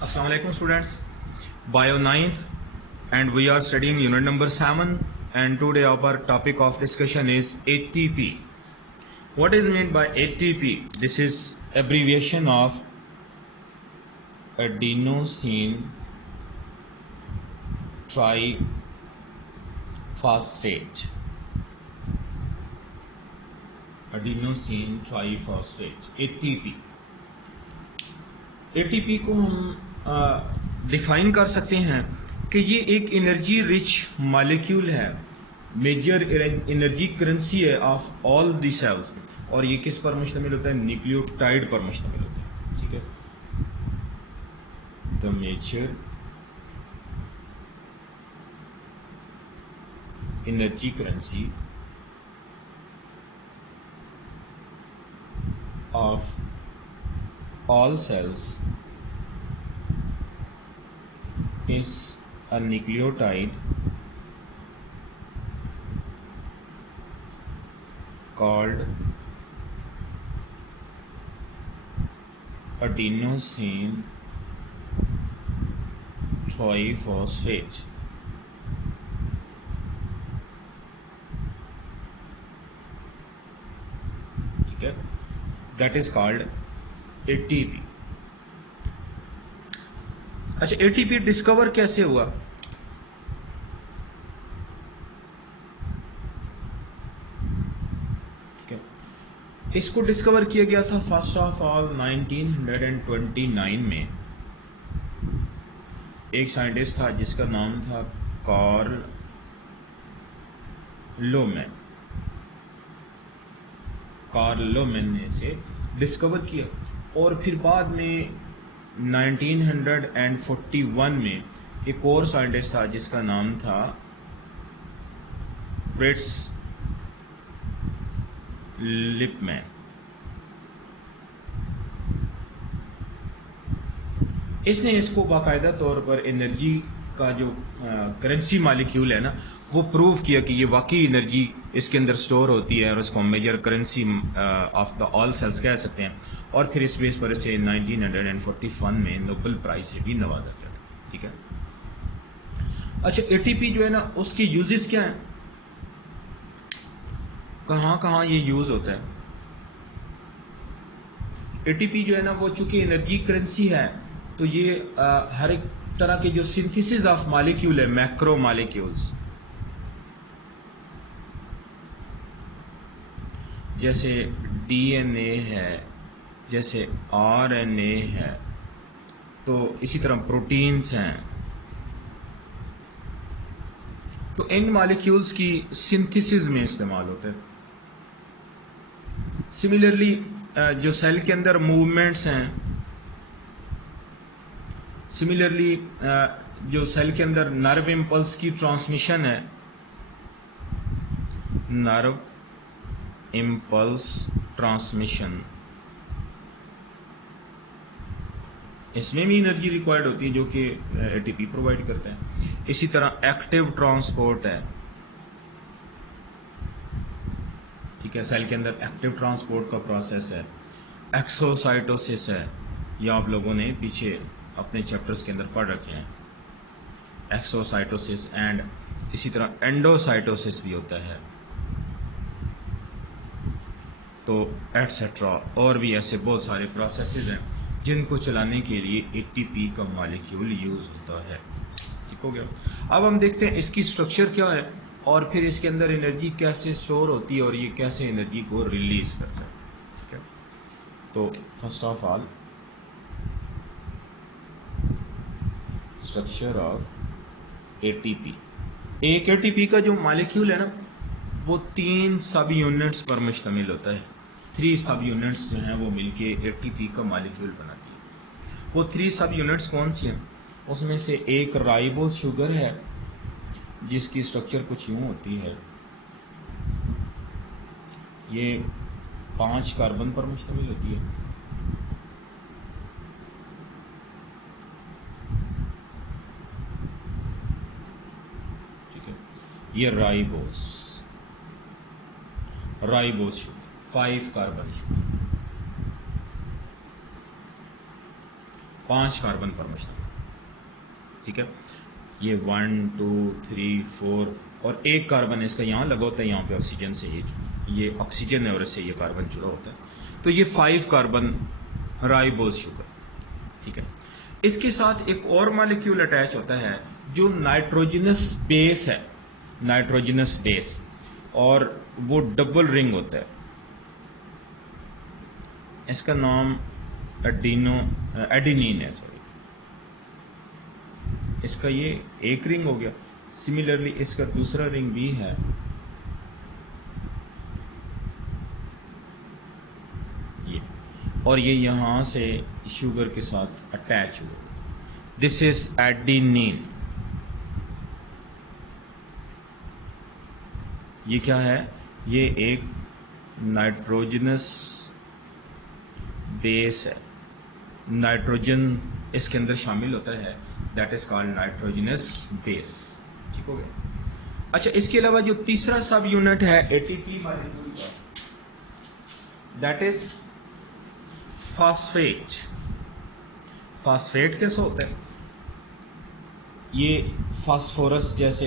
Assalamu alaikum students, Bio 9th and we are studying unit number 7 and today our topic of discussion is ATP. What is meant by ATP? This is abbreviation of adenosine triphosphate. Adenosine triphosphate ATP. ATP को हम define कर सकते हैं कि ये एक energy rich molecule है, major energy currency है ऑफ ऑल दी सेल्स, और ये किस पर मुश्तमिल होता है? न्यूक्लियोटाइड पर मुश्तमिल होता है। ठीक है, the major energy currency of all cells is a nucleotide called adenosine triphosphate. ठीक है, that is called ATP. अच्छा, ATP डिस्कवर कैसे हुआ? ठीक है, इसको डिस्कवर किया गया था फर्स्ट ऑफ ऑल 1929 में। एक साइंटिस्ट था जिसका नाम था कार्ल लोमेन ने इसे डिस्कवर किया, और फिर बाद में 1941 में एक और साइंटिस्ट था जिसका नाम था फ्रिट्ज लिपमैन। इसने इसको बाकायदा तौर पर एनर्जी का जो करेंसी मॉलिक्यूल है ना, वो प्रूव किया कि ये वाकई एनर्जी इसके अंदर स्टोर होती है, और इसको major currency of the all cells कह सकते हैं। और फिर इस बेस पर इसे 1941 में नोबेल प्राइज से भी नवाजा गया था। ठीक है, अच्छा, एटीपी जो है ना, उसकी यूजेस क्या है, कहां कहां ये यूज होता है? एटीपी जो है ना, वो चूंकि एनर्जी करेंसी है, तो ये हर एक तरह के जो सिंथेसिस ऑफ मॉलिक्यूल है, मैक्रो मॉलिक्यूल्स, जैसे डीएनए है, जैसे आरएनए है, तो इसी तरह प्रोटीन्स हैं, तो इन मॉलिक्यूल्स की सिंथेसिस में इस्तेमाल होते हैं। सिमिलरली जो सेल के अंदर मूवमेंट्स हैं, सिमिलरली जो सेल के अंदर नर्व इंपल्स की ट्रांसमिशन है, नर्व इंपल्स ट्रांसमिशन, इसमें भी एनर्जी रिक्वायर्ड होती है जो कि एटीपी प्रोवाइड करते हैं। इसी तरह एक्टिव ट्रांसपोर्ट है। ठीक है, सेल के अंदर एक्टिव ट्रांसपोर्ट का प्रोसेस है। एक्सोसाइटोसिस है, ये आप लोगों ने पीछे अपने चैप्टर्स के अंदर पढ़ रखे हैं, एक्सोसाइटोसिस। एंड इसी तरह एंडोसाइटोसिस भी होता है, तो एटसेट्रा, और भी ऐसे बहुत सारे प्रोसेसेस हैं जिनको चलाने के लिए एटीपी का मॉलिक्यूल यूज होता है। ठीक हो गया। अब हम देखते हैं इसकी स्ट्रक्चर क्या है, और फिर इसके अंदर एनर्जी कैसे स्टोर होती है, और ये कैसे एनर्जी को रिलीज करता है। ठीक है, तो first of all structure of ATP. एक एटीपी का जो मॉलिक्यूल है ना, वो 3 सब यूनिट्स पर मुश्तमिल होता है। 3 सब यूनिट्स जो हैं वो मिलके एटीपी का मॉलिक्यूल बनाती है। वो 3 सब यूनिट्स कौन सी हैं? उसमें से एक राइबोस शुगर है, जिसकी स्ट्रक्चर कुछ यूं होती है, ये 5 कार्बन पर मुश्तमिल होती है। ठीक है, ये ribose sugar, 5 carbon sugar. 5 carbon पर मुश्तमिल, ठीक है। ये 1 2 3 4 और एक कार्बन इसका यहां लगा होता है, यहां पे ऑक्सीजन से ये ऑक्सीजन है और इससे ये कार्बन जुड़ा होता है। तो ये 5 कार्बन राइबोज शुगर, ठीक है। इसके साथ एक और मॉलिक्यूल अटैच होता है जो नाइट्रोजनस बेस है, नाइट्रोजनस बेस, और वो डबल रिंग होता है। इसका नाम एडिनिन है, सॉरी। इसका ये एक रिंग हो गया। सिमिलरली इसका दूसरा रिंग भी है, ये, और ये यहां से शुगर के साथ अटैच हुआ। This is adenine. ये क्या है? ये एक नाइट्रोजनस बेस है, नाइट्रोजन इसके अंदर शामिल होता है, that is called nitrogenous base, ठीक हो गया। अच्छा, इसके अलावा जो तीसरा सब यूनिट है एटीपी मॉलिक्यूल का, दैट इज फास्फेट। फास्फेट कैसा होता है? ये फास्फोरस जैसे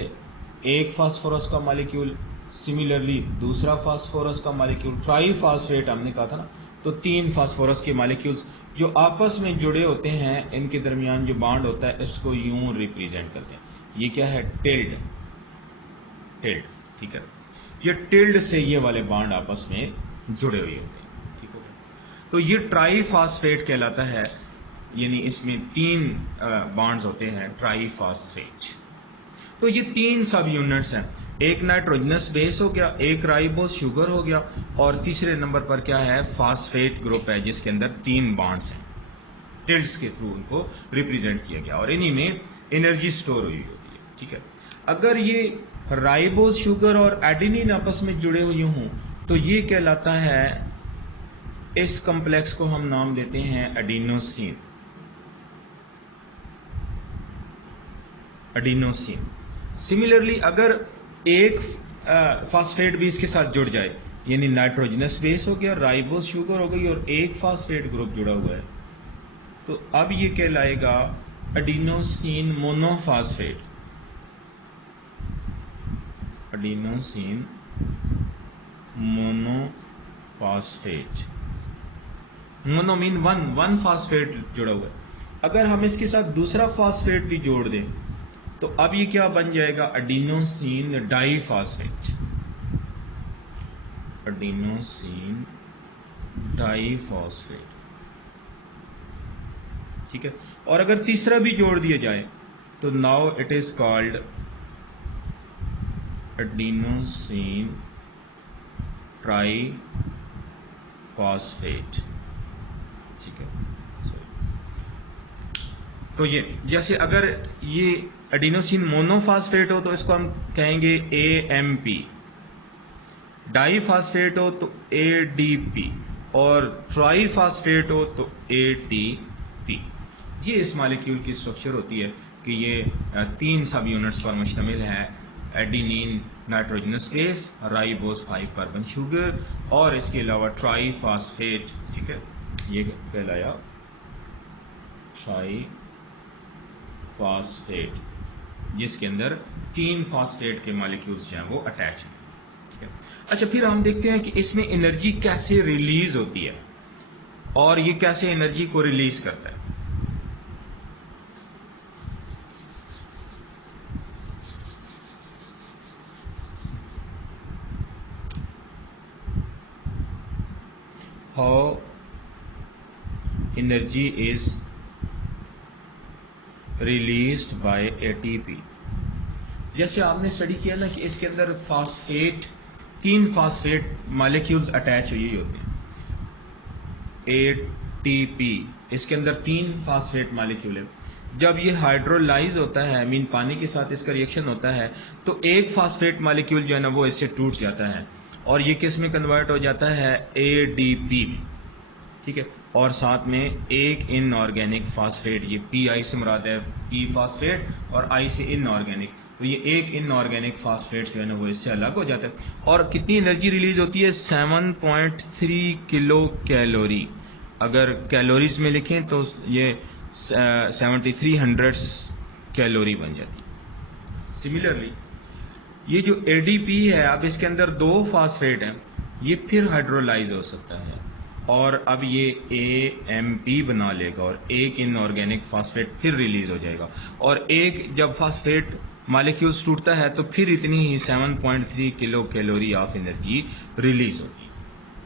एक फास्फोरस का मॉलिक्यूल, सिमिलरली दूसरा फास्फोरस का मॉलिक्यूल, ट्राईफॉस्फेट हमने कहा था ना, तो 3 फास्फोरस के मॉलिक्यूल्स जो आपस में जुड़े होते हैं, इनके दरमियान जो बॉन्ड होता है इसको यूं रिप्रेजेंट करते हैं। ये क्या है? टिल्ड, टिल्ड, ठीक है। ये टिल्ड से ये वाले बॉन्ड आपस में जुड़े हुए होते हैं, ठीक हो गया। तो ये ट्राईफॉस्फेट कहलाता है, यानी इसमें 3 बॉन्ड्स होते हैं, ट्राईफॉस्फेट। तो ये 3 सब यूनिट्स हैं, एक नाइट्रोजनस बेस हो गया, एक राइबोज शुगर हो गया, और तीसरे नंबर पर क्या है? फास्फेट ग्रुप है, जिसके अंदर 3 बॉन्ड्स हैं। टिल्ड्स के थ्रू उनको रिप्रेजेंट किया गया और इन्हीं में एनर्जी स्टोर हुई होती है, ठीक है। अगर ये राइबोज शुगर और एडेनिन आपस में जुड़े हुए हों तो ये कहलाता है, इस कॉम्प्लेक्स को हम नाम देते हैं एडिनोसिन। एडिनोसिन। सिमिलरली अगर एक फास्फेट भी इसके साथ जुड़ जाए, यानी नाइट्रोजनस बेस हो गया, राइबोज शुगर हो गई और एक फास्फेट ग्रुप जुड़ा हुआ है, तो अब ये कहलाएगा adenosine monophosphate. Adenosine monophosphate. Mono mean one phosphate जुड़ा हुआ है। अगर हम इसके साथ दूसरा फास्फेट भी जोड़ दें तो अब ये क्या बन जाएगा? Adenosine diphosphate. एडिनोसिन डाइफॉस्फेट, ठीक है। और अगर तीसरा भी जोड़ दिया जाए तो now it is called adenosine triphosphate, ठीक है। तो ये जैसे अगर ये एडिनोसिन मोनोफॉस्फेट हो तो इसको हम कहेंगे AMP, डाइफॉस्फेट हो तो ADP, और ट्राइफॉस्फेट हो तो ATP। ये इस मॉलिक्यूल की स्ट्रक्चर होती है कि ये 3 सब यूनिट्स पर मुश्तमिल है, adenine nitrogenous base, ribose 5 carbon sugar, और इसके अलावा ट्राइफॉस्फेट, ठीक है। ये कहलाया ट्राइफॉस्फेट, जिसके अंदर 3 फास्फेट के मॉलिक्यूल्स जो हैं वो अटैच हैं, ठीक है। अच्छा, फिर हम देखते हैं कि इसमें एनर्जी कैसे रिलीज होती है और ये कैसे एनर्जी को रिलीज करता है। How energy is released by ATP। जैसे आपने स्टडी किया ना कि इसके अंदर फास्फेट, 3 फास्फेट मॉलिक्यूल्स अटैच हुए होते हैं, ATP, इसके अंदर 3 फास्फेट मॉलिक्यूल है। जब ये हाइड्रोलाइज होता है, मीन पानी के साथ इसका रिएक्शन होता है, तो एक फास्फेट मॉलिक्यूल जो है ना वो इससे टूट जाता है और ये किस में कन्वर्ट हो जाता है? ADP में, ठीक है। और साथ में एक इनऑर्गेनिक फास्फेट, ये PI से मुराद है P फास्फेट और I से इनऑर्गेनिक, तो ये एक इनऑर्गेनिक फास्फेट जो है ना वो इससे अलग हो जाता है। और कितनी एनर्जी रिलीज होती है? 7.3 किलो कैलोरी। अगर कैलोरीज में लिखें तो ये 7300 कैलोरी बन जाती है। सिमिलरली ये जो ADP है, अब इसके अंदर 2 फास्फेट हैं, ये फिर हाइड्रोलाइज हो सकता है और अब ये AMP बना लेगा और एक इनऑर्गेनिक फास्फेट फिर रिलीज हो जाएगा और एक जब फास्फेट मॉलिक्यूल्स टूटता है तो फिर इतनी ही 7.3 kilo calorie of energy release होगी।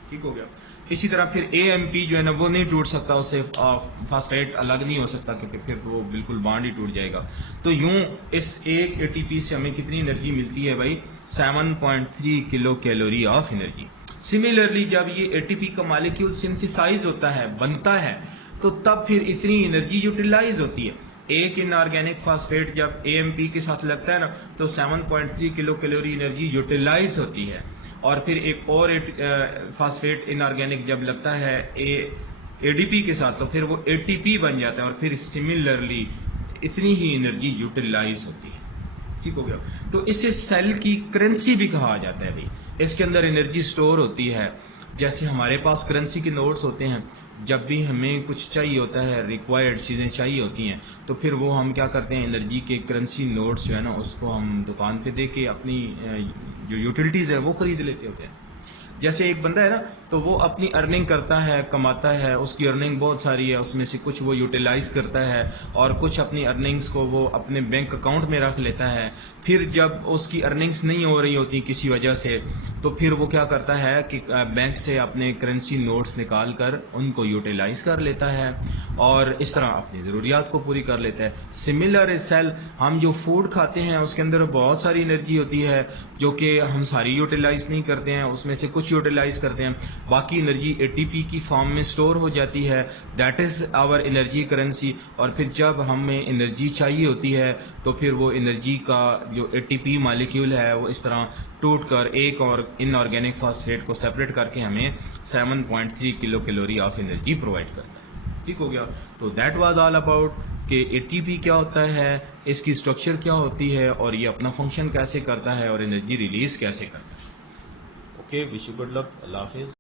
ठीक हो गया। इसी तरह फिर AMP जो है ना वो नहीं टूट सकता, उससे फास्फेट अलग नहीं हो सकता क्योंकि फिर वो बिल्कुल बॉन्ड ही टूट जाएगा। तो यूं इस एक ATP से हमें कितनी एनर्जी मिलती है भाई? 7.3 kilo calorie of energy. Similarly जब ये ATP का मॉलिक्यूल सिंथेसाइज होता है, बनता है, तो तब फिर इतनी एनर्जी यूटिलाइज होती है। एक इनऑर्गेनिक फास्फेट जब AMP के साथ लगता है ना तो 7.3 किलो कैलोरी एनर्जी यूटिलाइज होती है और फिर एक और फास्फेट इनऑर्गेनिक जब लगता है ADP के साथ तो फिर वो ATP बन जाता है और फिर सिमिलरली इतनी ही एनर्जी यूटिलाइज होती है। ठीक हो गया। तो इसे सेल की करेंसी भी कहा जाता है भाई। इसके अंदर एनर्जी स्टोर होती है। जैसे हमारे पास करेंसी के नोट्स होते हैं, जब भी हमें कुछ चाहिए होता है, रिक्वायर्ड चीज़ें चाहिए होती हैं, तो फिर वो हम क्या करते हैं, एनर्जी के करेंसी नोट्स जो है ना उसको हम दुकान पे दे के अपनी जो यूटिलिटीज़ है वो खरीद लेते होते हैं। जैसे एक बंदा है ना तो वो अपनी अर्निंग करता है, कमाता है, उसकी अर्निंग बहुत सारी है, उसमें से कुछ वो यूटिलाइज करता है और कुछ अपनी अर्निंग्स को वो अपने बैंक अकाउंट में रख लेता है। फिर जब उसकी अर्निंग्स नहीं हो रही होती किसी वजह से तो फिर वो क्या करता है कि बैंक से अपने करेंसी नोट्स निकाल कर उनको यूटिलाइज कर लेता है और इस तरह अपनी ज़रूरियात को पूरी कर लेता है। सिमिलर सेल, हम जो फूड खाते हैं उसके अंदर बहुत सारी एनर्जी होती है जो कि हम सारी यूटिलाइज नहीं करते हैं, उसमें से कुछ यूटिलाइज करते हैं, बाकी एनर्जी ATP की फॉर्म में स्टोर हो जाती है। That is our energy currency. और फिर जब हमें एनर्जी चाहिए होती है तो फिर वो एनर्जी का जो ATP मॉलिक्यूल है वो इस तरह टूट कर एक और इनऑर्गेनिक फास्फेट को सेपरेट करके हमें 7.3 kilo calorie of energy provide करता है। ठीक हो गया। तो दैट वाज ऑल अबाउट कि ATP क्या होता है, इसकी स्ट्रक्चर क्या होती है और ये अपना फंक्शन कैसे करता है और एनर्जी रिलीज कैसे करता है। Okay, wish you good luck. Allah Hafiz.